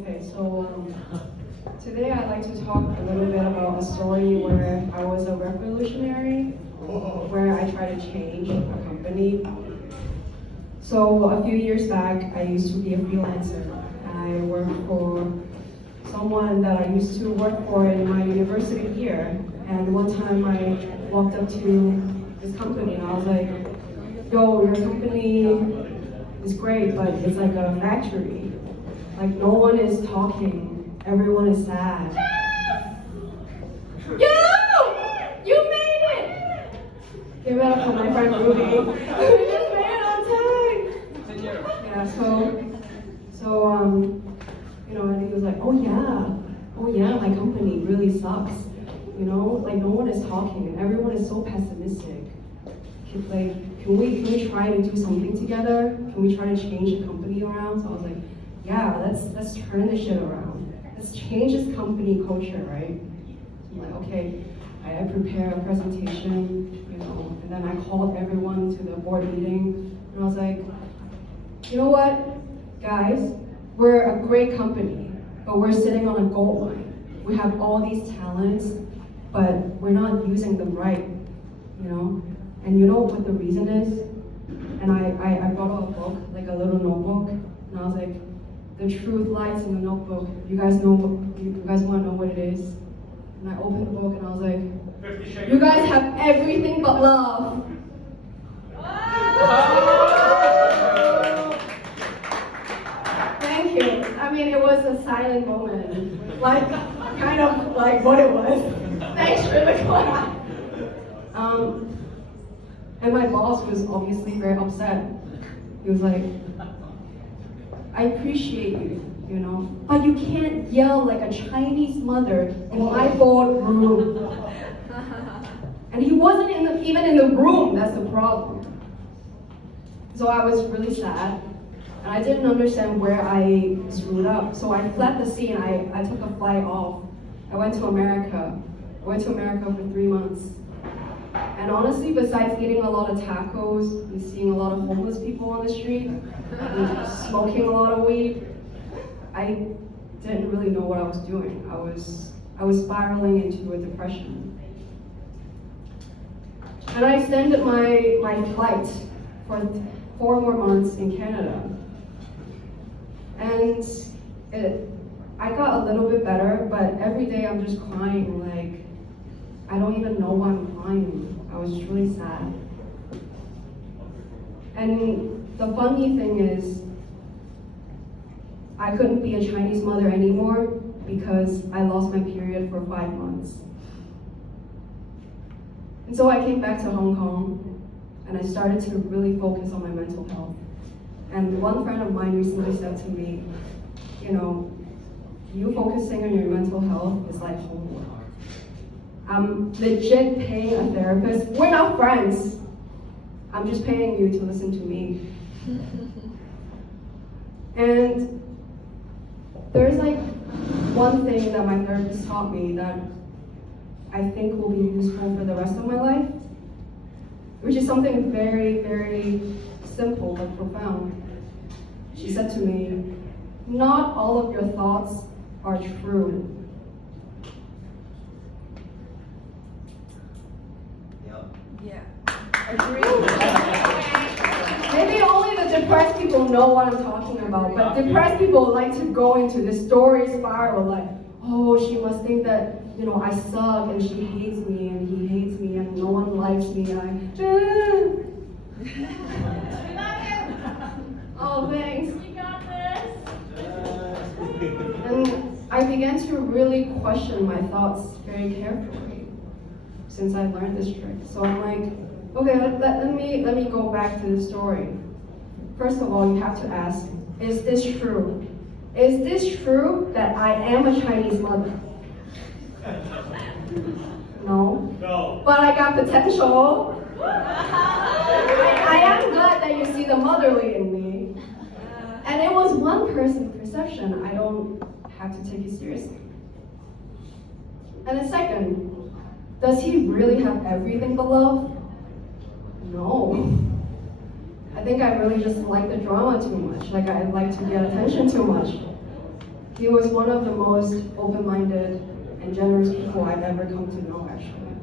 Okay, so today I'd like to talk a little bit about a story where I was a revolutionary, where I tried to change a company. So a few years back, I used to be a freelancer. I worked for someone that I used to work for in my university year. And one time I walked up to this company and I was like, yo, your company is great, but it's like a factory. Like no one is talking, everyone is sad. Yo! You made it! Give it up for my friend Ruby. We just made it on time! Yeah, and he was like, oh yeah, my company really sucks. You know, like no one is talking and everyone is so pessimistic. Can we try to do something together? Can we try to change the company around? So I was like, yeah, let's turn this shit around. Let's change this company culture, right? So I'm like, okay, I prepared a presentation, and then I called everyone to the board meeting, and I was like, you know what, guys, we're a great company, but we're sitting on a gold mine. We have all these talents, but we're not using them right, And you know what the reason is? And I brought out a book, like a little notebook, and I was like, the truth lies in the notebook. You guys want to know what it is? And I opened the book and I was like, you guys have everything but love. Thank you. I mean, it was a silent moment, like kind of like what it was. Thanks for the clap. And my boss was obviously very upset. He was like, I appreciate you, but you can't yell like a Chinese mother in my boardroom. And he wasn't even in the room, that's the problem. So I was really sad, and I didn't understand where I screwed up. So I fled the scene, I took a flight off. I went to America. I went to America for 3 months. And honestly, besides eating a lot of tacos and seeing a lot of homeless people on the street, and smoking a lot of weed, I didn't really know what I was doing. I was spiraling into a depression. And I extended my flight for 4 more months in Canada. And I got a little bit better, but every day I'm just crying, like, I don't even know why I'm crying. I was just really sad. And the funny thing is, I couldn't be a Chinese mother anymore because I lost my period for 5 months. And so I came back to Hong Kong and I started to really focus on my mental health. And one friend of mine recently said to me, you focusing on your mental health is like homework. I'm legit paying a therapist. We're not friends. I'm just paying you to listen to me. And there's like one thing that my therapist taught me that I think will be useful for the rest of my life, which is something very, very simple but profound. She said to me, not all of your thoughts are true. Yeah, agree. Maybe only the depressed people know what I'm talking about, but depressed people like to go into this story spiral like, oh, she must think that, I suck and she hates me and he hates me and no one likes me and oh, thanks. You got this. And I began to really question my thoughts very carefully since I learned this trick. So I'm like, okay, let me go back to the story. First of all, you have to ask, is this true? Is this true that I am a Chinese mother? No. No. But I got potential. I am glad that you see the motherly in me. And it was one person's perception. I don't have to take it seriously. And the second, does he really have everything but love? No. I think I really just like the drama too much. Like I like to get attention too much. He was one of the most open-minded and generous people I've ever come to know, actually.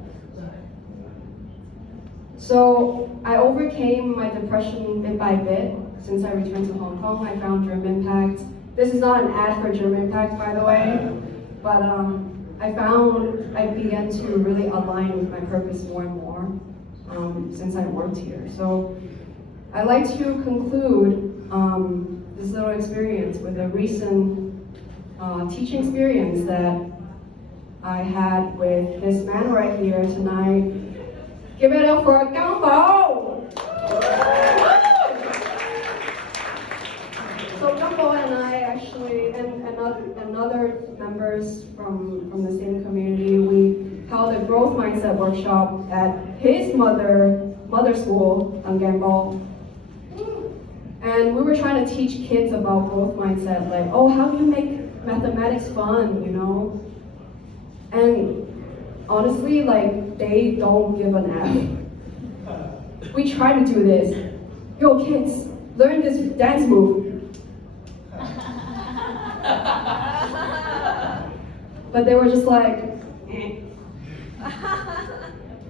So I overcame my depression bit by bit. Since I returned to Hong Kong, I found Germ Impact. This is not an ad for Germ Impact, by the way, but I began to really align with my purpose more and more since I worked here. So I'd like to conclude this little experience with a recent teaching experience that I had with this man right here tonight. Give it up for Gang Bo! So Gang Bo and I actually, and other members from the same community, we held a growth mindset workshop at his mother school on Gang Bo. And we were trying to teach kids about growth mindset, like, oh, how do you make mathematics fun, you know? And honestly, like, they don't give an F. We try to do this. Yo, kids, learn this dance move. But they were just like, eh.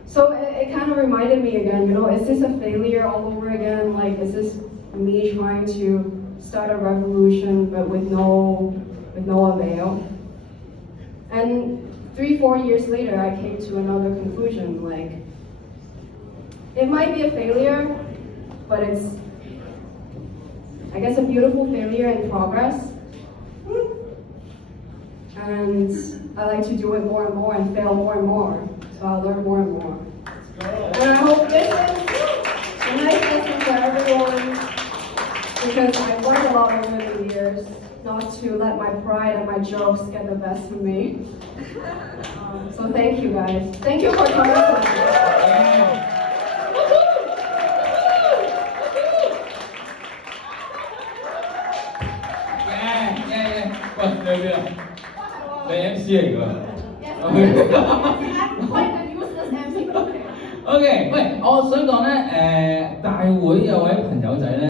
So it kind of reminded me again, you know, is this a failure all over again? Like, is this me trying to start a revolution but with no avail? And 3-4 years later, I came to another conclusion, like, it might be a failure, but it's, I guess, a beautiful failure in progress. And I like to do it more and more and fail more and more, so I'll learn more and more. And I hope this is a nice lesson for everyone, because I've learned a lot over the years, not to let my pride and my jokes get the best of me. So thank you guys. Thank you for coming tonight. Đây MC 嚟㗎。OK，喂，我想講咧，大會有位朋友仔咧。